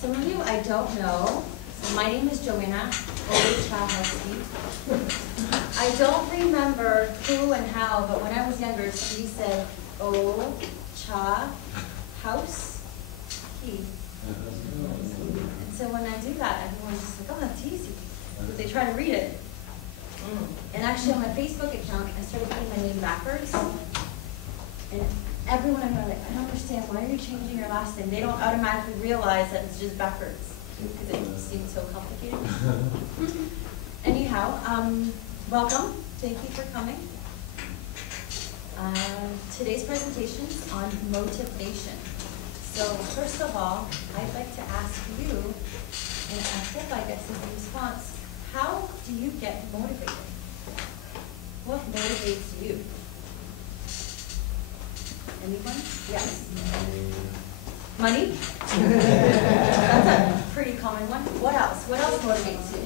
Some of you I don't know. So my name is Joanna Oczachowski. I don't remember who and how, but when I was younger, somebody said O-cha-house-key. And so when I do that, everyone's just like, oh, that's easy. But they try to read it. And actually on my Facebook account, I started putting my name backwards. And everyone I know, like, I don't understand, why are you changing your last name? They don't automatically realize that it's just backwards, because it seems so complicated. Anyhow, welcome. Thank you for coming. Today's presentation is on motivation. So first of all, I'd like to ask you, and I hope I get some response, how do you get motivated? What motivates you? Anyone? Yes. Money? That's a pretty common one. What else? What else motivates you?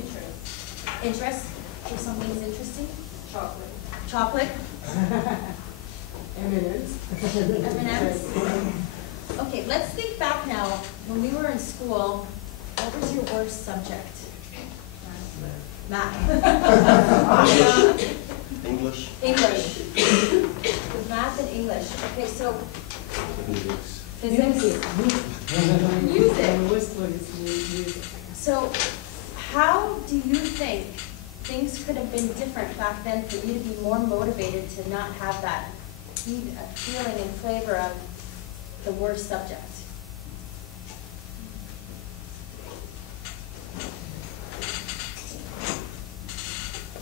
Interest? If something's interesting? Chocolate. Chocolate? M&Ms. M&Ms? Okay, let's think back now. When we were in school, what was your worst subject? Math. English. English. With math and English. Okay, so physics. Music. So how do you think things could have been different back then for you to be more motivated to not have that feeling and flavor of the worst subject?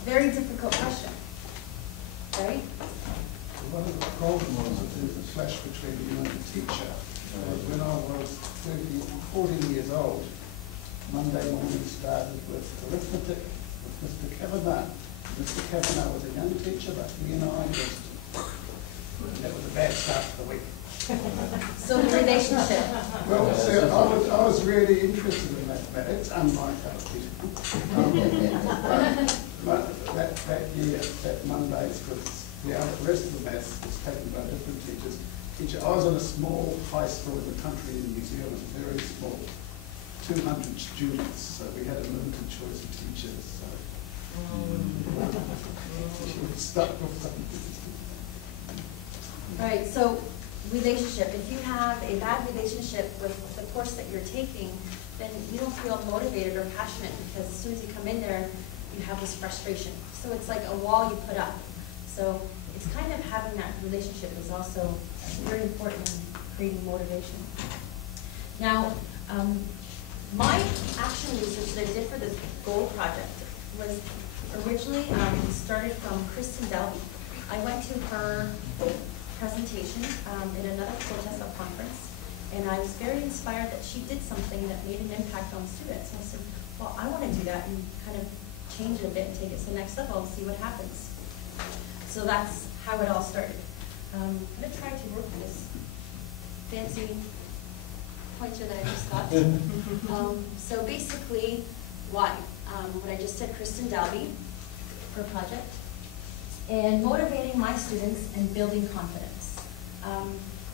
Very difficult question, right? One of the problems is the clash between you and the teacher. When I was 14 years old, Monday morning started with arithmetic with Mr. Kavanagh. Mr. Kavanagh was a young teacher, but he and I just, that was a bad start to the week. So the relationship. Well, see, I was really interested in mathematics, unlike other people. But that year, that Mondays, because the rest of the maths was taken by different teachers. I was in a small high school in the country in New Zealand, very small, 200 students, so we had a limited choice of teachers. So stuck with them. Right, so relationship. If you have a bad relationship with the course that you're taking, then you don't feel motivated or passionate, because as soon as you come in there, you have this frustration. So it's like a wall you put up. So it's kind of having that relationship is also very important in creating motivation. Now, my action research that I did for this goal project was originally started from Kristen Delby. I went to her presentation in another KOTESOL conference, and I was very inspired that she did something that made an impact on students. And I said, well, I want to do that and kind of change it a bit and take it to the next level and see what happens. So that's how it all started. I'm going to try to work with this fancy pointer that I just got. So basically, what I just said, Kristen Delby, her project, and motivating my students and building confidence.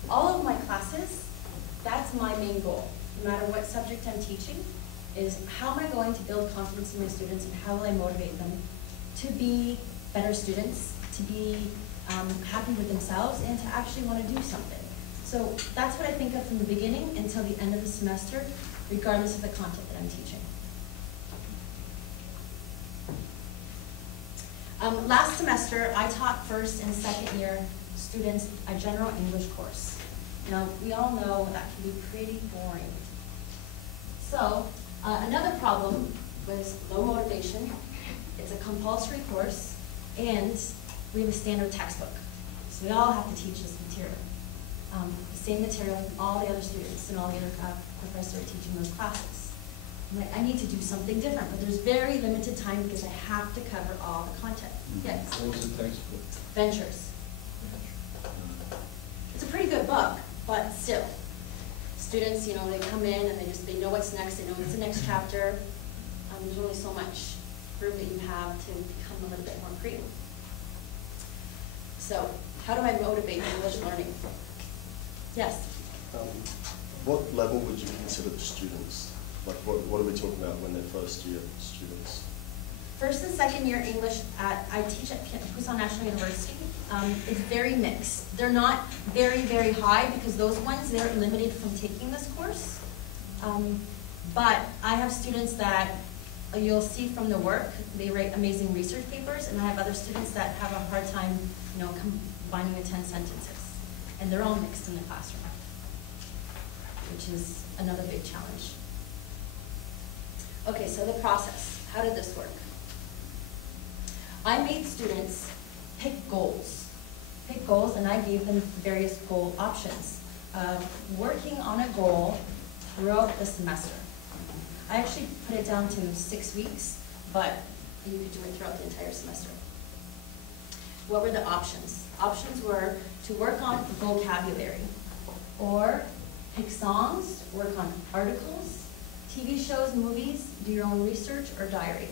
All of my classes, that's my main goal. No matter what subject I'm teaching, is how am I going to build confidence in my students and how will I motivate them to be better students, to be happy with themselves, and to actually want to do something. So that's what I think of from the beginning until the end of the semester, regardless of the content that I'm teaching. Last semester, I taught first and second year students a general English course. Now, we all know that can be pretty boring. So, another problem was low motivation. It's a compulsory course, and we have a standard textbook. So we all have to teach this material. The same material from all the other students and all the other professors teaching those classes. I'm like, I need to do something different, but there's very limited time because I have to cover all the content. Yes? What was the textbook? Ventures. It's a pretty good book, but still. Students, you know, they come in and they know what's next, they know what's the next chapter. There's only so much room that you have to become a little bit more creative. So, how do I motivate English learning? Yes? What level would you consider the students? Like what are we talking about when they're first year students? First and second year English I teach at Busan National University. It's very mixed. They're not very, very high because those ones, they're limited from taking this course. But I have students that you'll see from the work, they write amazing research papers, and I have other students that have a hard time, combining the 10 sentences. And they're all mixed in the classroom, which is another big challenge. Okay, so the process. How did this work? I made students pick goals, and I gave them various goal options of working on a goal throughout the semester. I actually put it down to 6 weeks, but you could do it throughout the entire semester. What were the options? Options were to work on vocabulary, or pick songs, work on articles, TV shows, movies, do your own research, or diary.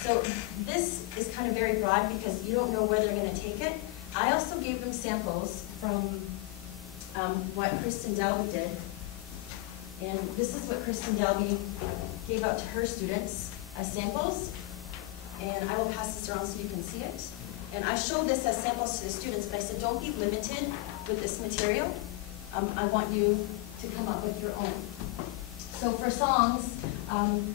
So this is kind of very broad because you don't know where they're going to take it. I also gave them samples from what Kristen Dalby did. And this is what Kristen Dalby gave out to her students as samples. And I will pass this around so you can see it. And I showed this as samples to the students, but I said, don't be limited with this material. I want you to come up with your own. So for songs,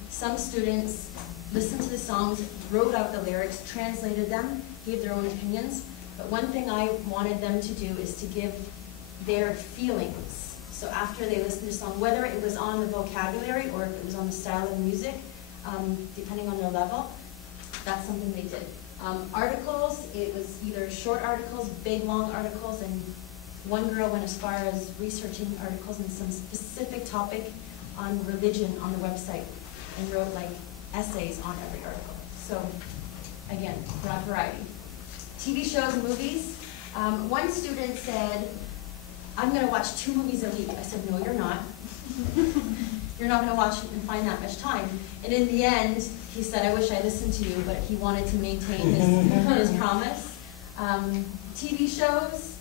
some students listened to the songs, wrote out the lyrics, translated them, gave their own opinions. But one thing I wanted them to do is to give their feelings. So after they listened to the song, whether it was on the vocabulary or if it was on the style of music, depending on their level, that's something they did. Articles, it was either short articles, big, long articles, and one girl went as far as researching articles in some specific topic on religion on the website and wrote like essays on every article. So again, broad variety. TV shows, movies. One student said, I'm going to watch 2 movies a week. I said, no, you're not. You're not going to watch and find that much time. And in the end, he said, I wish I listened to you, but he wanted to maintain his promise. TV shows,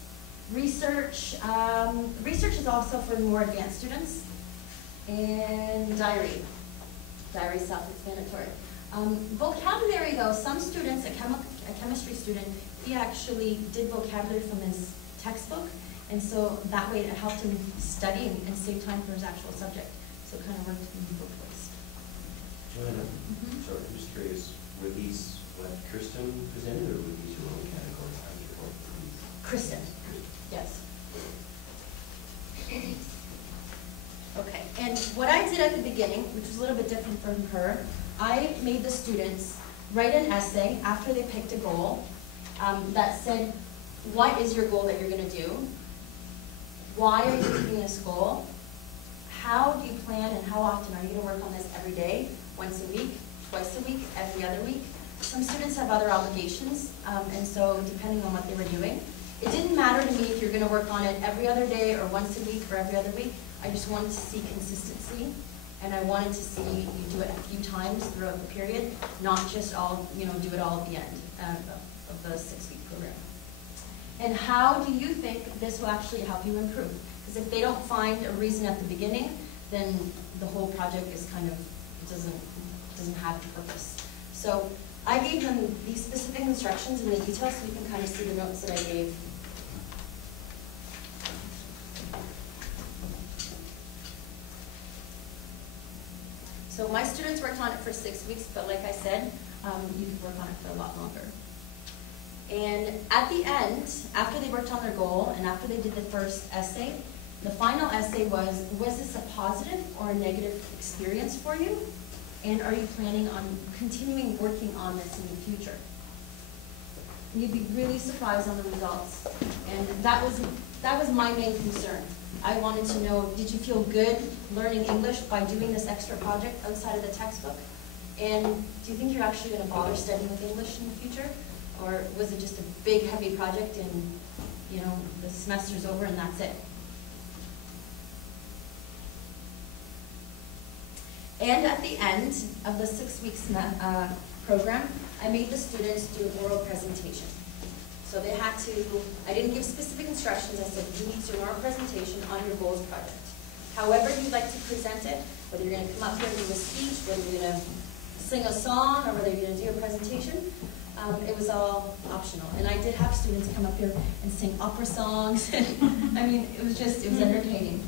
research. Research is also for more advanced students. And diary. Diary is self-explanatory. Vocabulary, though, some students, a chemistry student, he actually did vocabulary from his textbook, and so that way it helped him study and save time for his actual subject. So it kind of worked in both ways. Joanna, sorry, I'm just curious, were these what Kristen presented, or were these your own categories? How did you work with these? Kristen, yes. Okay, and what I did at the beginning, which was a little bit different from her, I made the students write an essay after they picked a goal that said, what is your goal that you're going to do? Why are you picking this goal? How do you plan and how often are you going to work on this every day? Once a week, twice a week, every other week? Some students have other obligations, and so depending on what they were doing. It didn't matter to me if you're going to work on it every other day or once a week or every other week. I just wanted to see consistency, and I wanted to see you do it a few times throughout the period, not just all, do it all at the end of the 6-week program. And how do you think this will actually help you improve? Because if they don't find a reason at the beginning, then the whole project is kind of, doesn't have a purpose. So I gave them these specific instructions in the details so you can kind of see the notes that I gave. So my students worked on it for 6 weeks, but like I said, you could work on it for a lot longer. And at the end, after they worked on their goal and after they did the first essay, the final essay was this a positive or a negative experience for you? And are you planning on continuing working on this in the future? And you'd be really surprised on the results. And that was my main concern. I wanted to know, did you feel good learning English by doing this extra project outside of the textbook? And do you think you're actually going to bother studying with English in the future? Or was it just a big, heavy project and, the semester's over and that's it? And at the end of the 6 weeks program, I made the students do an oral presentation. So they had to, I didn't give specific instructions, I said, you need to do an oral presentation on your goals project. however you'd like to present it, whether you're going to come up here and do a speech, whether you're going to sing a song, or whether you're going to do a presentation. It was all optional. And I did have students come up here and sing opera songs. I mean, it was entertaining.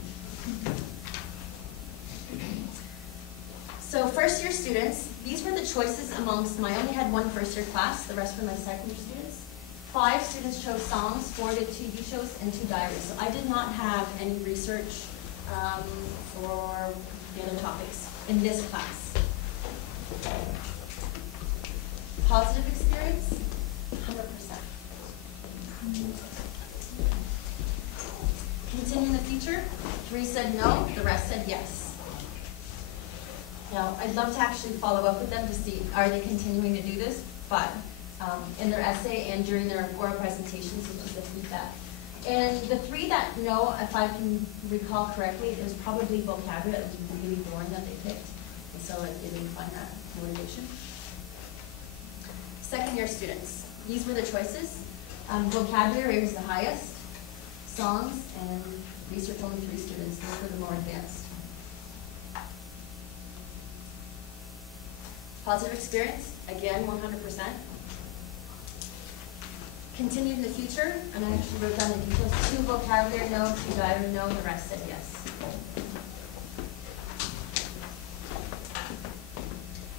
So first year students, these were the choices amongst I only had one first year class, the rest were my second year students. 5 students chose songs, 4 did TV shows, and 2 diaries. So I did not have any research for the other topics in this class. Positive experience, 100%. Continue in the future, 3 said no, the rest said yes. Now, I'd love to actually follow up with them to see, are they continuing to do this? But in their essay and during their oral presentations, this was the feedback. And the 3 that no, if I can recall correctly, it was probably vocabulary that was really boring that they picked. And so they didn't find that motivation. Second year students, these were the choices. Vocabulary was the highest, songs, and research only 3 students, those were the more advanced. Positive experience, again, 100%. Continue in the future, and I actually wrote down the details. 2 vocabulary no, 2 diary no, and the rest said yes.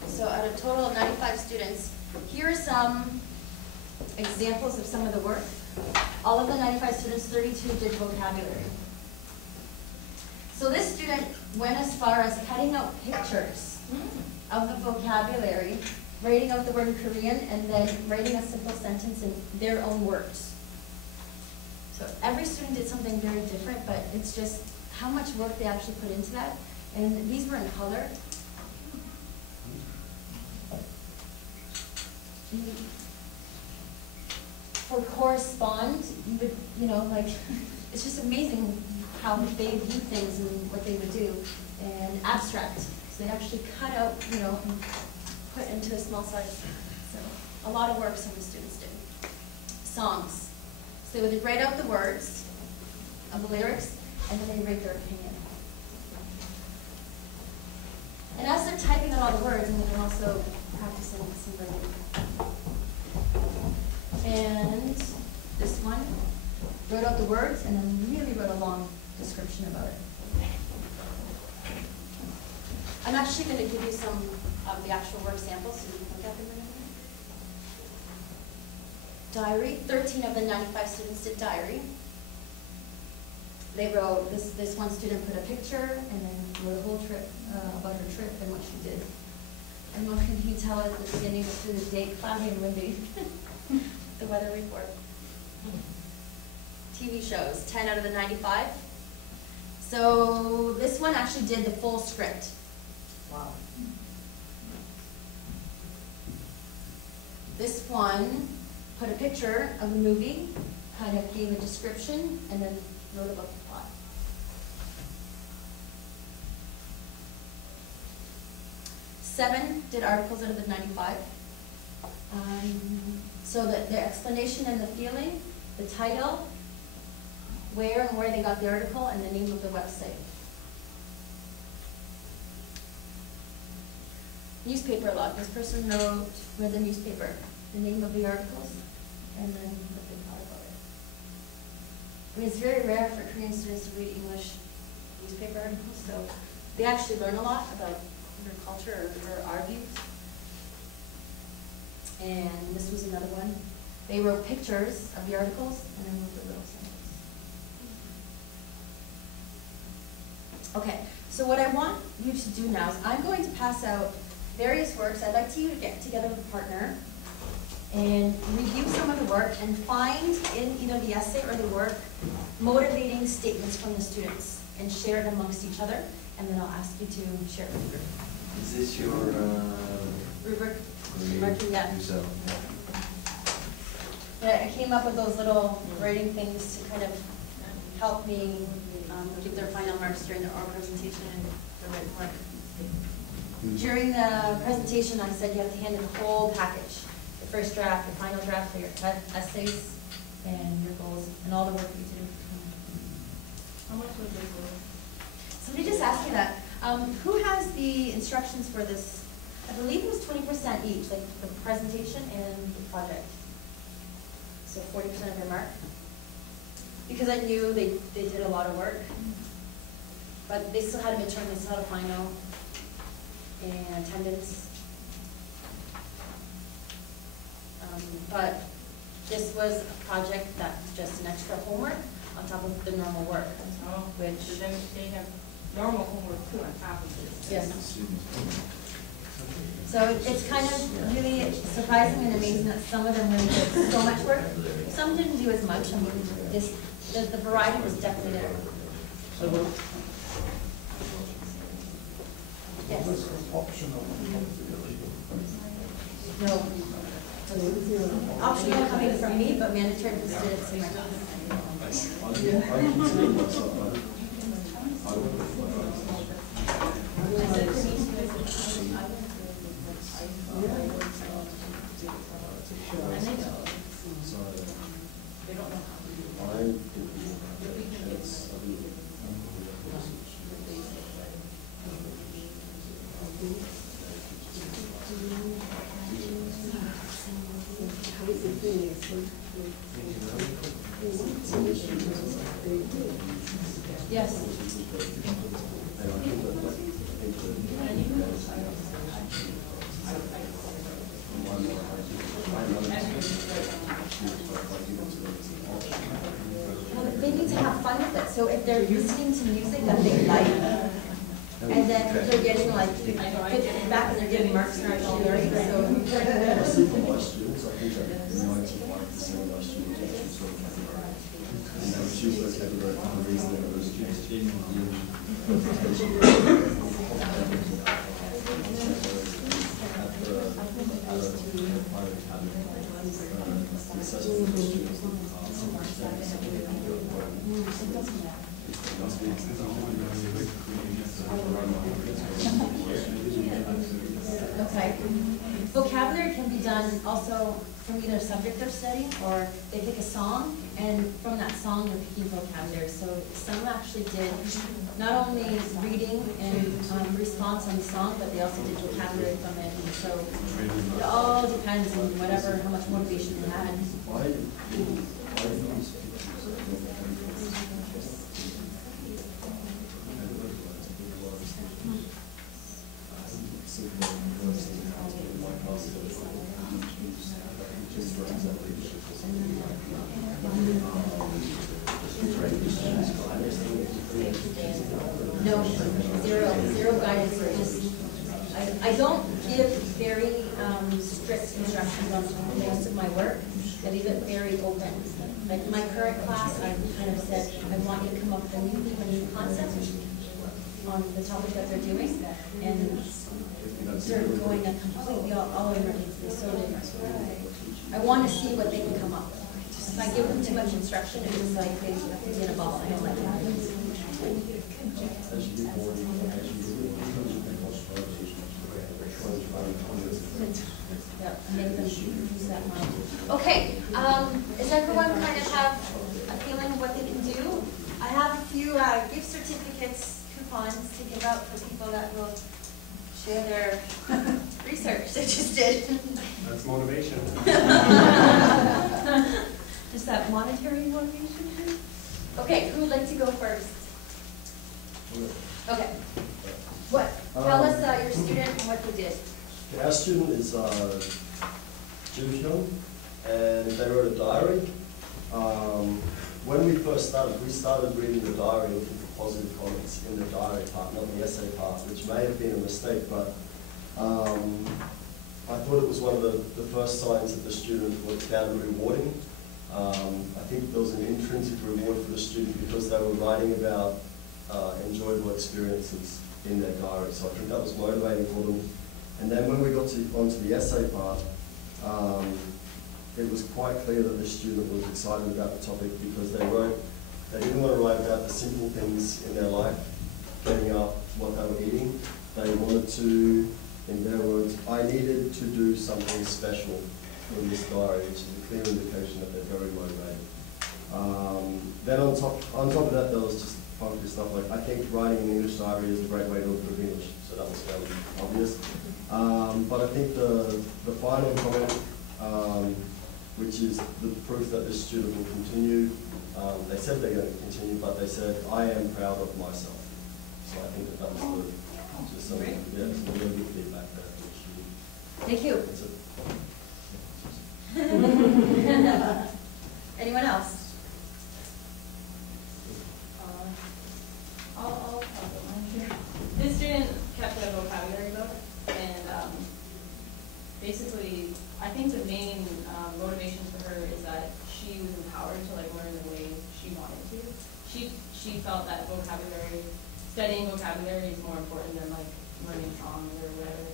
So out of a total of 95 students, here are some examples of some of the work. All of the 95 students, 32 did vocabulary. So this student went as far as cutting out pictures of the vocabulary, writing out the word in Korean, and then writing a simple sentence in their own words. So every student did something very different, but it's just how much work they actually put into that. And these were in color. For correspond, you would, it's just amazing how they view things and what they would do. And abstract, so they actually cut out, and put into a small size. So a lot of work some of the students did. Songs. So they would write out the words of the lyrics, and then they write their opinion. And as they're typing out all the words, and they're also practicing some writing. And this one wrote out the words, and then really wrote a long description about it. I'm actually going to give you some of the actual work samples so you can look at them in a minute. Diary, 13 of the 95 students did diary. They wrote, this one student put a picture and then wrote a whole trip, about her trip and what she did. And what can he tell at the beginning of the day, cloudy and windy? The weather report. TV shows, 10 out of the 95. So this one actually did the full script. Wow. This one put a picture of the movie, kind of gave a description, and then wrote about the plot. Seven did articles out of the 95. So the explanation and the feeling, the title, where and where they got the article, and the name of the website. Newspaper log. This person read the newspaper, the name of the articles, and then what they thought about it. I mean, it's very rare for Korean students to read English newspaper articles, so they actually learn a lot about their culture or our views. And this was another one. They wrote pictures of the articles and then wrote the little sentence. Okay, so what I want you to do now is I'm going to pass out various works. I'd like you to get together with a partner and review some of the work and find in either the essay or the work motivating statements from the students and share it amongst each other, and then I'll ask you to share it with the group. Is this your Rubric? yeah. So. Yeah, I came up with those little writing things to kind of help me give their final marks during their oral presentation and their written work. During the presentation, I said you have to hand in the whole package. The first draft, the final draft for your essays, and your goals, and all the work you did. How much was this? Somebody asking that. Who has the instructions for this? I believe it was 20% each, like the presentation and the project. So 40% of your mark. Because I knew they did a lot of work. But they still had a midterm, they still had a final, and attendance. But this was a project that's just an extra homework on top of the normal work. Oh, Which- so they have normal homework too on top of this. Yes. So it's kind of really surprising and amazing that some of them really did so much work. Some didn't do as much. I mean, the variety was definitely there. Yes. This is optional. No. Optional coming from me, but mandatory for students in my class. I consider myself, I would prefer. They don't know how to do it. I think it's, Yes. Well, they need to have fun with it. So if they're listening to music that they like, and then they're getting like good feedback and they're getting marks in our theory, so. I see for my students, I think that 95% of my students actually sort of have and they choose those categories for the reason that those students Okay. Vocabulary can be done also from either subject they're studying, or they pick a song, and from that song they're picking vocabulary. So some actually did not only reading and response on the song, but they also did vocabulary from it. And so it all depends on whatever, how much motivation they had. No, zero guidance. Or just, I don't give very strict instructions on most of my work. I leave it very open. Like my current class, I kind of said, I want you to come up with a new concept on the topic that they're doing, and they're going a completely all over the so I want to see what they can come up with. If I give them too much instruction, it's just like they have to be in a ball. I don't like that. Yep, make them use that mind. Okay, does everyone kind of have a feeling of what they can do? I have a few gift certificates, coupons to give out for people that will share their research they just did. That's motivation. Just that monetary motivation? Okay, who would like to go first? Okay. What? Tell us your student and what they did. Our student is Joo-hyun, and they wrote a diary. When we first started, we started reading the diary, looking for positive comments in the diary part, not the essay part, which may have been a mistake, but I thought it was one of the first signs that the student found it rewarding. I think there was an intrinsic reward for the student because they were writing about enjoyable experiences in their diary. So I think that was motivating for them. And then when we got onto the essay part, it was quite clear that the student was excited about the topic because they didn't want to write about the simple things in their life, getting up, what they were eating. They wanted to, in their words, I needed to do something special in this diary, which is a clear indication that they're very motivated. Then on top of that, there was just funky stuff. Like, I think writing an English diary is a great way to improve English, so that was fairly obvious. But I think the final comment, which is the proof that this student will continue, they said they're going to continue, but they said, I am proud of myself. So I think that was just some, yeah, some really good feedback there from the student. Thank you. That's it. Anyone else? I'll talk one here. This student kept a vocabulary book, and basically, I think the main motivation for her is that she was empowered to like learn the way she wanted to. She felt that studying vocabulary is more important than like learning songs or whatever.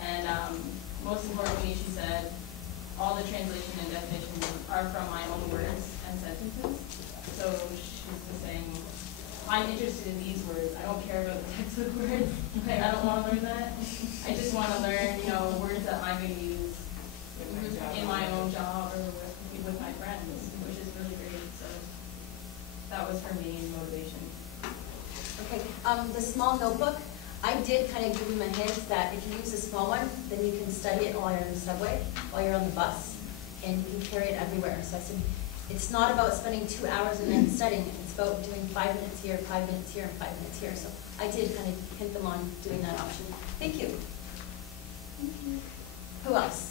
And most importantly, she said, all the translation and definitions are from my own words and sentences. So she's been saying, I'm interested in these words. I don't care about the textbook words. Like, I don't want to learn that. I just want to learn, words that I'm going to use in my own job or with my friends, which is really great. So that was her main motivation. Okay, the small notebook, I did kind of give him a hint that if you use a small one, then you can study it while you're in the subway, while you're on the bus, and you can carry it everywhere. So I said, it's not about spending 2 hours and then studying, it's about doing 5 minutes here, 5 minutes here, and 5 minutes here. So I did kind of hint them on doing that option. Thank you. Who else?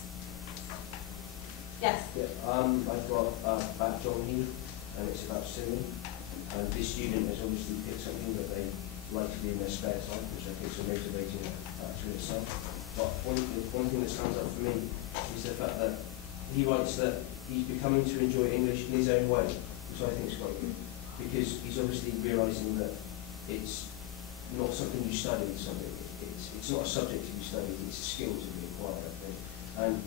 Yes? Yeah, I've got about John Heath, and it's about singing. And this student has obviously picked something that they like to do in their spare time, which I think is a motivating factor in itself. But one thing that stands out for me is the fact that he writes that he's becoming to enjoy English in his own way, which I think is quite good, because he's obviously realising that it's not something you study, it's not a subject to be studied, it's a skill to be acquired, I think. And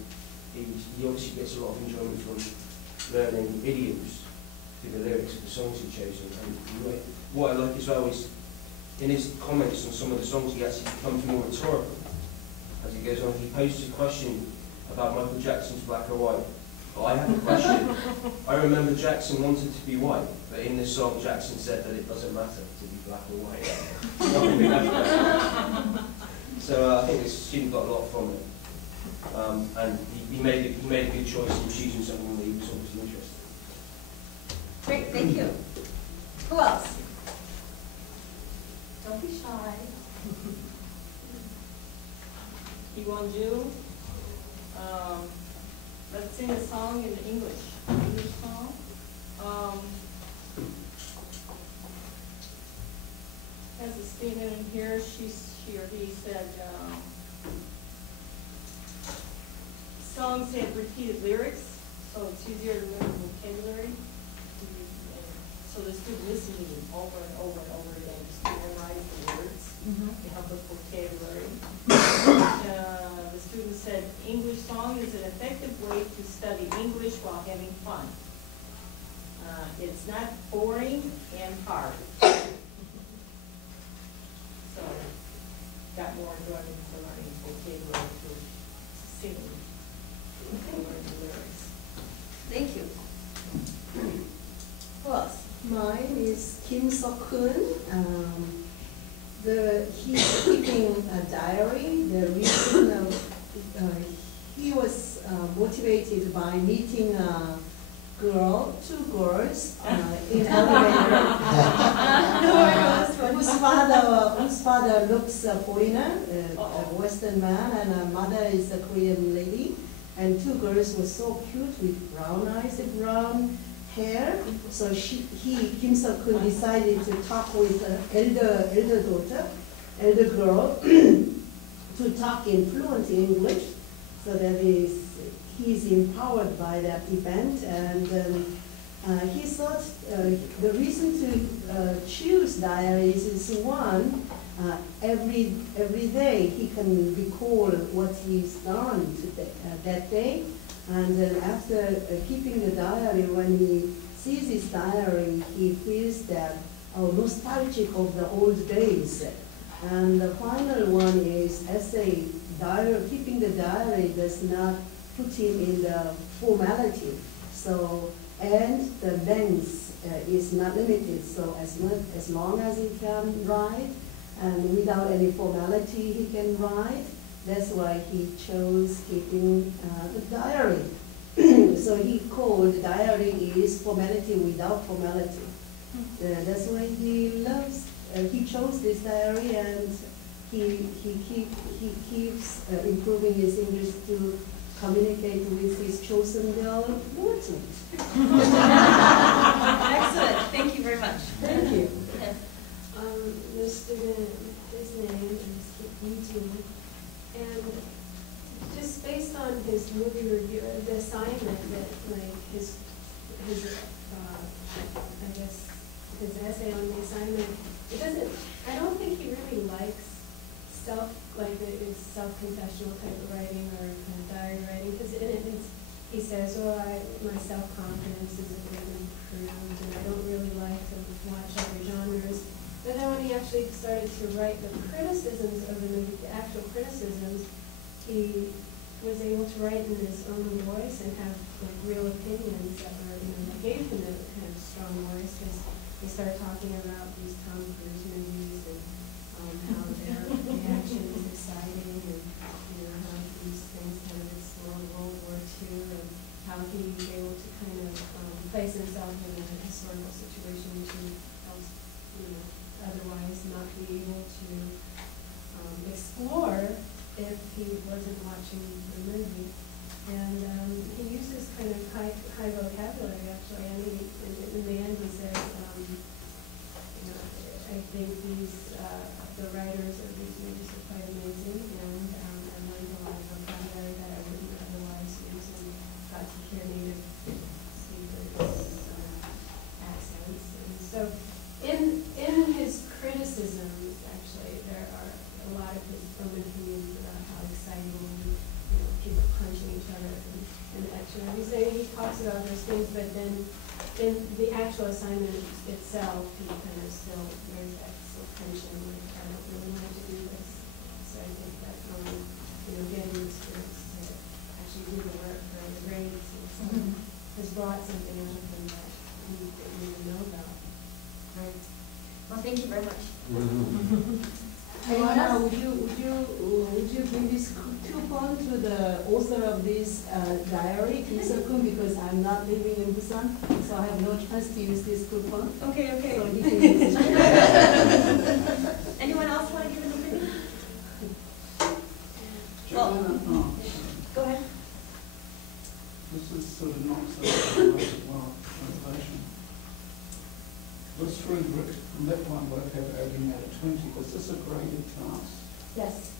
he obviously gets a lot of enjoyment from learning idioms through the lyrics of the songs he's chosen. And what I like as well is, in his comments on some of the songs, he actually becomes more rhetorical. As he goes on, he poses a question about Michael Jackson's Black or White. But I have a question. I remember Jackson wanted to be white, but in this song Jackson said that it doesn't matter to be black or white. So I think this student got a lot from it. And he made a good choice in choosing something that he was obviously interested in. Great, thank you. Who else? Don't be shy. Iwonju, let's sing a song in English. English song. Has a statement in here. She or he said, songs have repeated lyrics, so it's easier to remember vocabulary. So the student listens to them over and over and over again just to memorize the words. They have the vocabulary. The student said, English song is an effective way to study English while having fun. It's not boring and hard. So, got more enjoyment from learning vocabulary through singing and learning the lyrics. Thank you. Who else? Mine is Kim Sok-kun. He's keeping a diary. The reason he was motivated by meeting a girl, 2 girls in elevator, whose father looks a foreigner, a Western man, and a mother is a Korean lady. And 2 girls were so cute with brown eyes and brown hair. So Kim Sok-kun decided to talk with elder girl, to talk in fluent English, so that he's empowered by that event. And he thought the reason to choose diaries is one, every day he can recall what he's done that day. And then after keeping the diary, when he sees his diary, he feels that nostalgic of the old days. And the final one is essay diary. Keeping the diary does not put him in the formality. So And the length is not limited, so as long as he can write, and without any formality he can write. That's why he chose keeping the diary. So he called diary is formality without formality. That's why he loves, he chose this diary, and he keeps improving his English to communicate with his chosen girl, Busan. Excellent, thank you very much. Thank you. The student, his name is Keep, and just based on his movie review, the assignment that, like, his I guess, his essay on the assignment, it doesn't, I don't think he really likes it's self-confessional type of writing or kind of diary writing, because in it, he says, well, my self-confidence is a bit improved, and I don't really like to watch other genres. But then when he actually started to write the criticisms of the movie, the actual criticisms, he was able to write in his own voice and have like real opinions that were, that gave him a kind of strong voice, because he started talking about these Tom Cruise movies and how their reaction is exciting, and how these things kind of explore World War II, and how he was able to kind of place himself in a historical situation which he else, otherwise not be able to explore if he wasn't watching the movie. And he uses kind of high vocabulary, actually. And in the end, he says, I think the writers of these movies are quite amazing, and I learned a lot of vocabulary that I wouldn't otherwise use, and got to hear native speakers' accents. And so in his criticisms, actually, there are a lot of his own opinions about how exciting, people punching each other and action. He's saying he talks about those things, but then in the actual assignment itself, he kind of still there's that tension, like, I don't really want to do this. So I think that getting the students to actually do the work for the grades and so has brought something out of them that we didn't even know about. Right. Well, thank you very much. Joanna, would you bring this coupon to the author of this diary, Kim, because I'm not living in Busan, so I have no chance to use this coupon. Okay. So he can use it. Anyone else want to give an opinion? Joanna, Go ahead. this is sort of not so motivation. Let's through let one work out adding out of 20. Was this a graded class? Yes.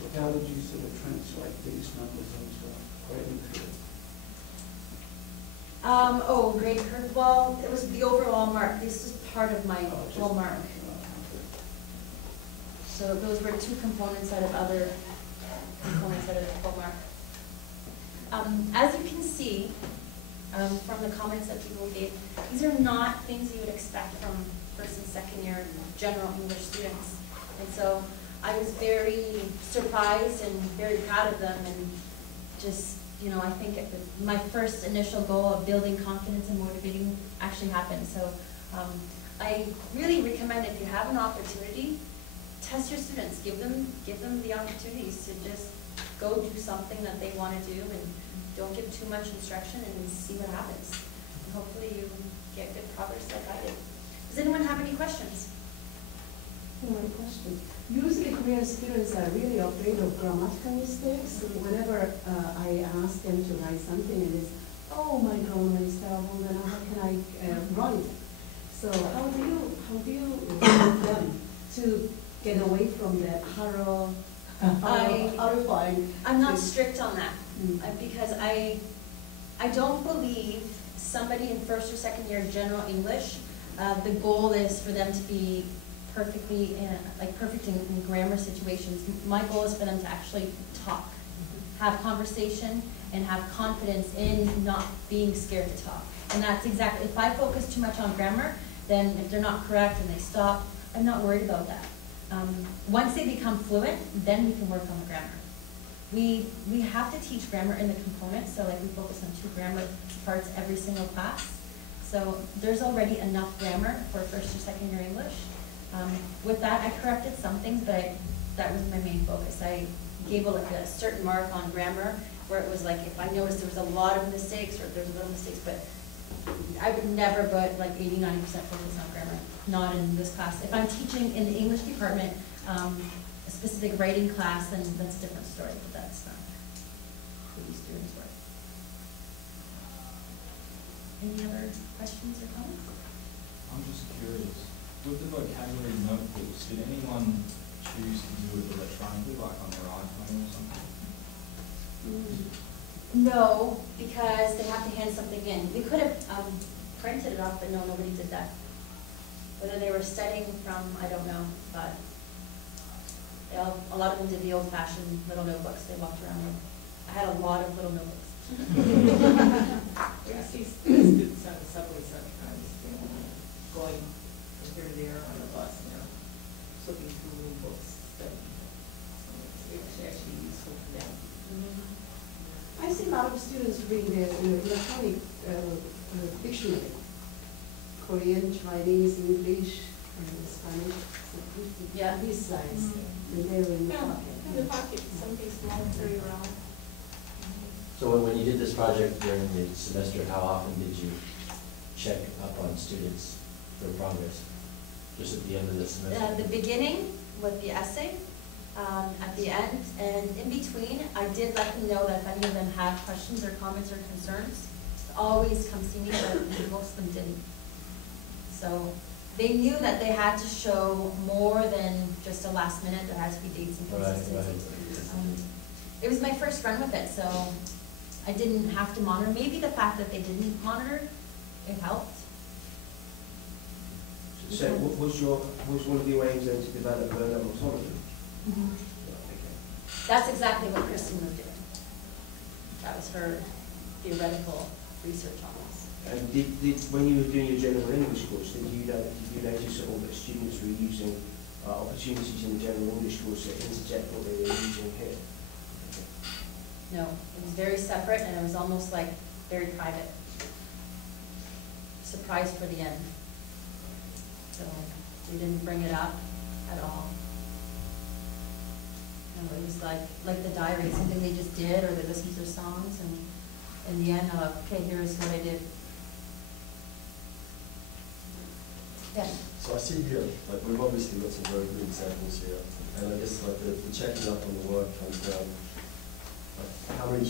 So how did you sort of translate these numbers into a grading curve? Grade curve. Well, it was the overall mark. This is part of my full mark. So those were two components out of other components out of the full mark. As you can see from the comments that people gave, these are not things you would expect from first and second year general English students. And so I was very surprised and very proud of them, and just, I think my first initial goal of building confidence and motivating actually happened. So I really recommend, if you have an opportunity, test your students, give them the opportunities to just go do something that they want to do, and don't give too much instruction, and see what happens. And hopefully you get good progress like I did. Does anyone have any questions? One question. Usually Korean students are really afraid of grammatical mistakes. Whenever I ask them to write something, it is, oh, my grammar is terrible, then how can I write? So how do you help them to get away from that horrifying? I'm not strict on that, because I don't believe somebody in first or second year general English, the goal is for them to be perfect in grammar situations. My goal is for them to actually talk, have conversation, and have confidence in not being scared to talk. And that's exactly, if I focus too much on grammar, then if they're not correct and they stop, I'm not worried about that. Once they become fluent, then we can work on the grammar. We have to teach grammar in the components, so like we focus on 2 grammar parts every single class. So there's already enough grammar for first or second year English. With that, I corrected some things, but that was my main focus. I gave like a certain mark on grammar, where it was like, if I noticed there was a lot of mistakes, or if there's little mistakes, but I would never put like 80–90% focus on grammar, not in this class. If I'm teaching in the English department, a specific writing class, then that's a different story, but that's not who these students were. Any other questions or comments? I'm just curious, with the vocabulary notebooks, did anyone choose to do it electronically, like on their iPhone or something? No, because they have to hand something in. We could have printed it off, but no, nobody did that. Whether they were studying from, I don't know, but a lot of them did the old-fashioned little notebooks they walked around with. I had a lot of little notebooks. I see students on the subway sometimes, going from here to there on the bus, flipping through little books, studying. It's actually useful for them. I see a lot of students reading the electronic dictionary, Korean, Chinese, English, Spanish. Yeah. These slides, and they're in the pocket. In the pocket, some things won't carry around. So when you did this project during the semester, how often did you check up on students for progress? Just at the end of the semester? The beginning with the essay, at the end, and in between, I did let them know that if any of them have questions or comments or concerns, always come see me, but most of them didn't. So they knew that they had to show more than just a last minute, there had to be dates and consistency. Right. It was my first run with it, so I didn't have to monitor. Maybe the fact that they didn't monitor, it helped. So was one of your aims then to develop learner autonomy? That's exactly what Kristen was doing. That was her theoretical research on this. And when you were doing your general English course, did you notice at all that students were using opportunities in the general English course to interject what they were using here? No, it was very separate, and it was almost like very private. Surprise for the end. So we didn't bring it up at all. No, it was like the diary, something they just did, or they listened to songs, and in the end, okay, here's what I did. Yeah. So I see here, like we've obviously got some very good examples here, and I guess like the checking up on the work comes down, like how many,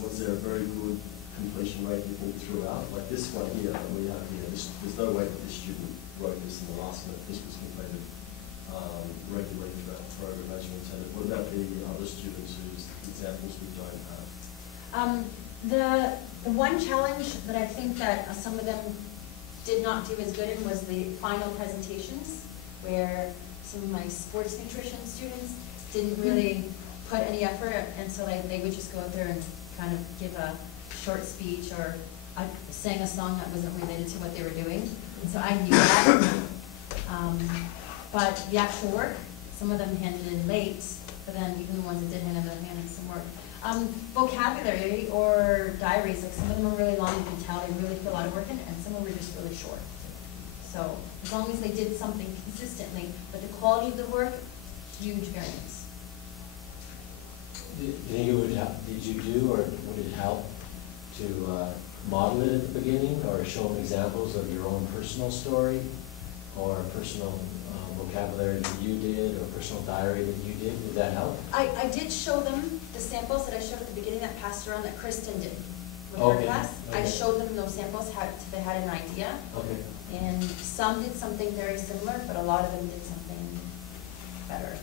was there a very good completion rate you think throughout? Like this one here that we have here, there's no way that this student wrote this in the last minute, this was completed regularly throughout the program as you intended. What about the other students whose examples we don't have? The one challenge that I think that some of them did not do as good in was the final presentations, where some of my sports nutrition students didn't really put any effort, and so they would just go out there and kind of give a short speech, or I sang a song that wasn't related to what they were doing, and so I knew that. But the actual work, some of them handed in late, but then even the ones that did hand in, they handed some work. Vocabulary or diaries, like some of them are really long, you can tell they really put a lot of work in, and some of them are just really short. So as long as they did something consistently, but the quality of the work, huge variance. Do you think it would did you do, or would it help to model it at the beginning, or show them examples of your own personal story, or personal vocabulary that you did, or personal diary that you did? Did that help? I did show them the samples that I showed at the beginning that passed around that Kristen did with Okay. her class. I Okay. showed them those samples so they had an idea. Okay. And some did something very similar, but a lot of them did something better.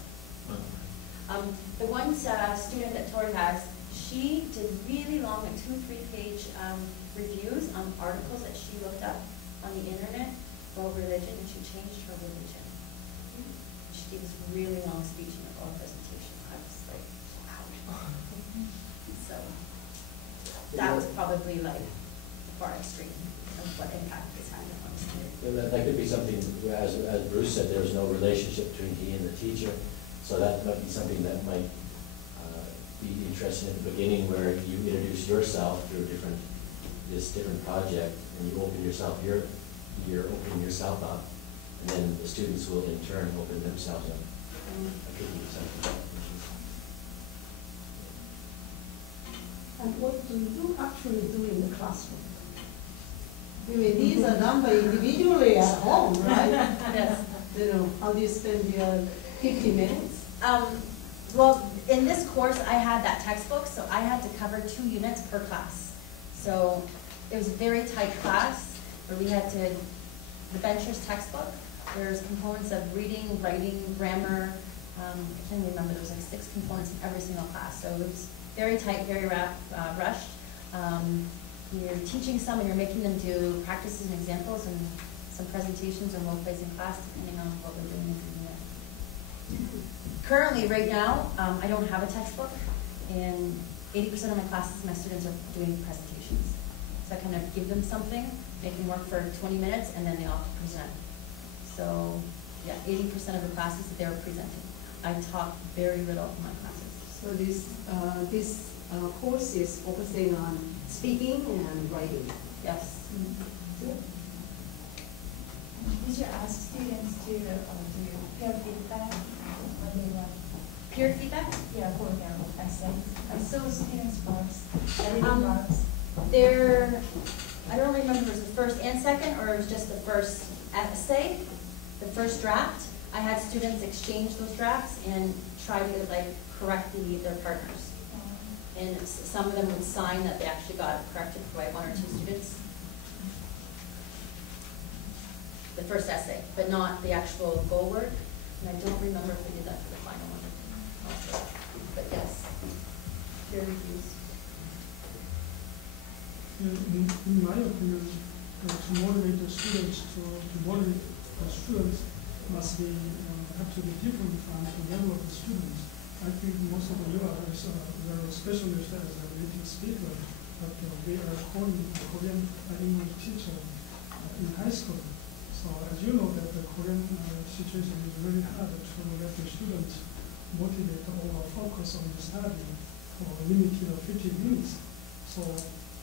The one student that Tori has, she did really long, like 2-3 page reviews on articles that she looked up on the internet about religion, and she changed her religion. She gave this really long speech in her oral presentation. I was like, wow. So that was probably like the far extreme of what impact this had on the student. Yeah, that could be something, as Bruce said, there's no relationship between he and the teacher, so that might be something that might be interesting at the beginning where you introduce yourself through this different project, and you open yourself, you're opening yourself up, and then the students will in turn open themselves up. That could be something. And what do you actually do in the classroom? I mean, these are done by individually at home, right? Yes. You know, how do you spend your 50 minutes? Well, in this course, I had that textbook, so I had to cover 2 units per class. So it was a very tight class where we had to, the Bencher's textbook, there's components of reading, writing, grammar. I can't remember, there was like 6 components in every single class. So it was very tight, very rushed. You're teaching some and you're making them do practices and examples and some presentations and role plays in class, depending on what we're doing in the unit. Currently, right now, I don't have a textbook, and 80% of my classes, my students are doing presentations. So I kind of give them something, make them work for 20 minutes, and then they all present. So yeah, 80% of the classes that they're presenting. I talk very little in my classes. So this course is focusing on speaking and writing. Yes. Did you ask students to do peer feedback when they write? Peer feedback? Yeah, for their essay. I saw students' marks, editing marks. I don't remember if it was the first and second, or it was just the first essay, the first draft. I had students exchange those drafts and try to correct their partners. And some of them would sign that they actually got it corrected by 1 or 2 students. The first essay, but not the actual goal work. And I don't remember if we did that for the final one. But yes, peer reviews. In my opinion, to motivate the students, must be have to be different from the level of the students. I think most of you are very specialist as a native speaker, but we are calling Korean English teacher in high school. So as you know that the Korean situation is really hard to let the students motivate or focus on the study for limited 50 minutes. So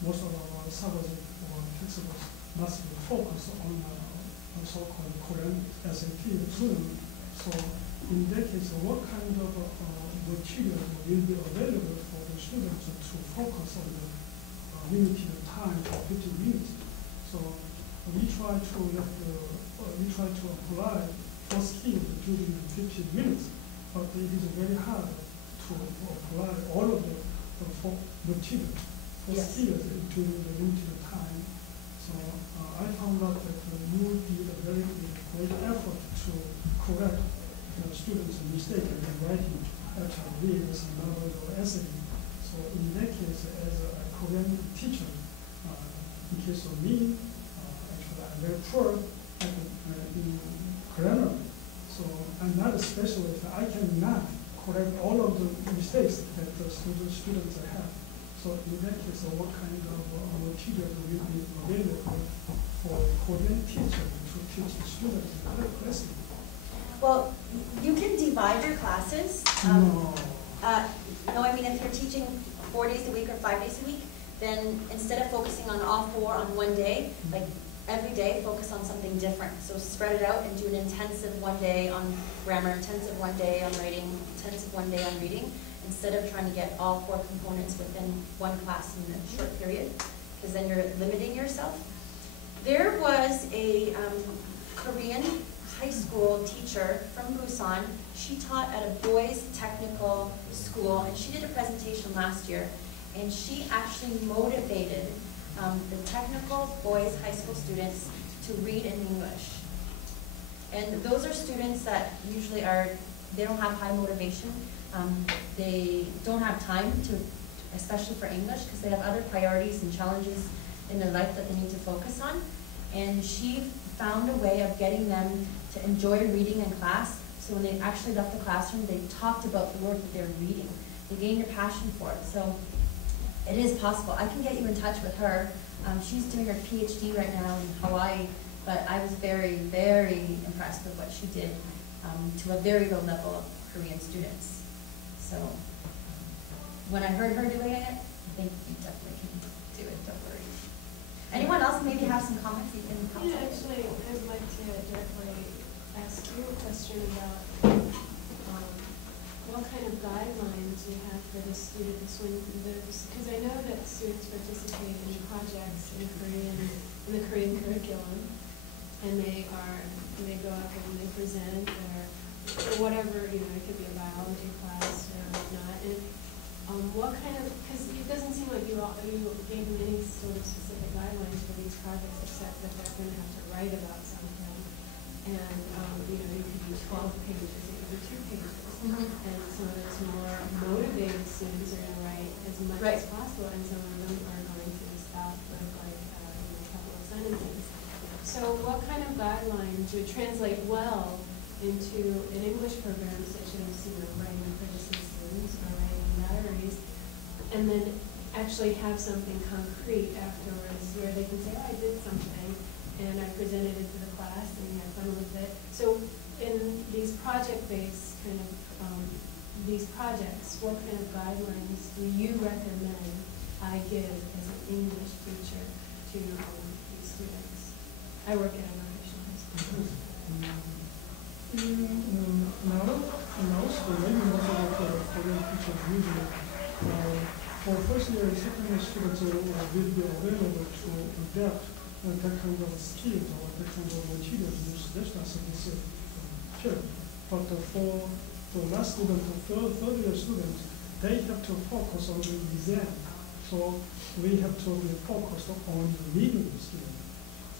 most of our subject or textbooks must be focused on so-called Korean SAT student. So in that case, what kind of material will be available for the students to focus on the limited time for 50 minutes? So we try to apply 4 skills during 15 minutes, but it is very hard to apply all of the 4 material, 4 skills during the limited time. So I found out that you did a very great effort to correct the students' mistake in writing, actually read some novel or essay. So in that case, as a Korean teacher, in case of me, actually I'm very poor in grammar. So I'm not a specialist. I cannot correct all of the mistakes that the students have. So in that case, what kind of material will be available for Korean teacher to teach the students in that class? Well, you can divide your classes. No. No, I mean, if you're teaching 4 days a week or 5 days a week, then instead of focusing on all 4 on one day, like every day, focus on something different. So spread it out and do an intensive 1 day on grammar, intensive 1 day on writing, intensive 1 day on reading, instead of trying to get all 4 components within one class in a short period, because then you're limiting yourself. There was a Korean high school teacher from Busan. She taught at a boys' technical school, and she did a presentation last year, and she actually motivated the technical boys' high school students to read in English. And those are students that usually they don't have high motivation. They don't have time to, especially for English, because they have other priorities and challenges in their life that they need to focus on. And she found a way of getting them to enjoy reading in class. So when they actually left the classroom, they talked about the word that they're reading. They gained a passion for it. So it is possible. I can get you in touch with her. She's doing her PhD right now in Hawaii, but I was very, very impressed with what she did to a very low level of Korean students. So when I heard her doing it, I think you definitely can do it, don't worry. Anyone else maybe have some comments you can comment? Yeah, actually, I'd like to directly ask you a question about what kind of guidelines you have for the students when because I know that students participate in projects in the Korean curriculum, and they go up and they present or whatever, you know, it could be a biology class or whatnot. And what kind of, because it doesn't seem like you gave them any sort of specific guidelines for these projects except that they're going to have to write about something. And, you know, it could be 12 pages, it could be 2 pages. And some of those more motivated students are going to write as much as possible, and some of them are going to stop with like a couple of sentences. So what kind of guidelines would translate well into an English program such as, you know, writing criticisms or writing diaries, and then actually have something concrete afterwards where they can say, oh, I did something and I presented it to the class and we had fun with it. So in these project-based kind of these projects, what kind of guidelines do you recommend I give as an English teacher to these students? I work at a vocational high school. Now school, maybe not all for Korean teachers usually. For first year and second year students will be available to adapt that kind of skills or that kind of material to use this as a field. But for last student or third year students, they have to focus on the exam. So we have to be focused on the reading skill.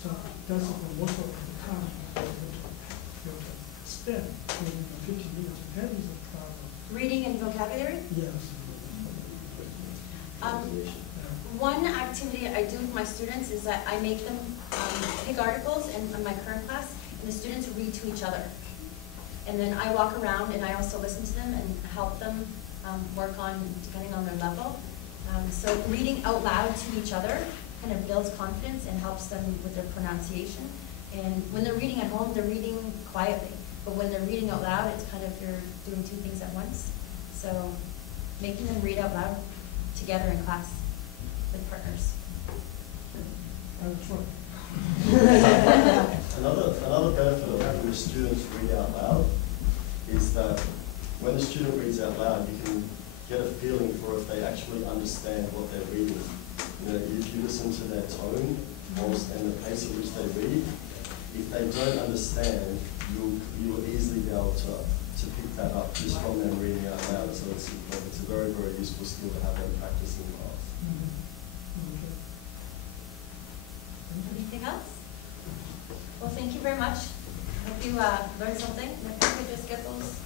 So that's for most of the time you have to spend maybe 50 minutes. That is a problem. Reading and vocabulary? Yes. One activity I do with my students is that I make them pick articles in my current class, and the students read to each other. And then I walk around and I also listen to them and help them work on, depending on their level. So reading out loud to each other kind of builds confidence and helps them with their pronunciation. And when they're reading at home, they're reading quietly. But when they're reading out loud, it's kind of you're doing 2 things at once. So making them read out loud together in class with partners. Another benefit of having the students read out loud is that when the student reads out loud, you can get a feeling for if they actually understand what they're reading. You know, if you listen to their tone and the pace at which they read, if they don't understand, you will easily be able to pick that up just from them reading out loud. So it's a very, very useful skill to have them practice in class. Anything else? Well, thank you very much. Hope you learned something. And if you could just get those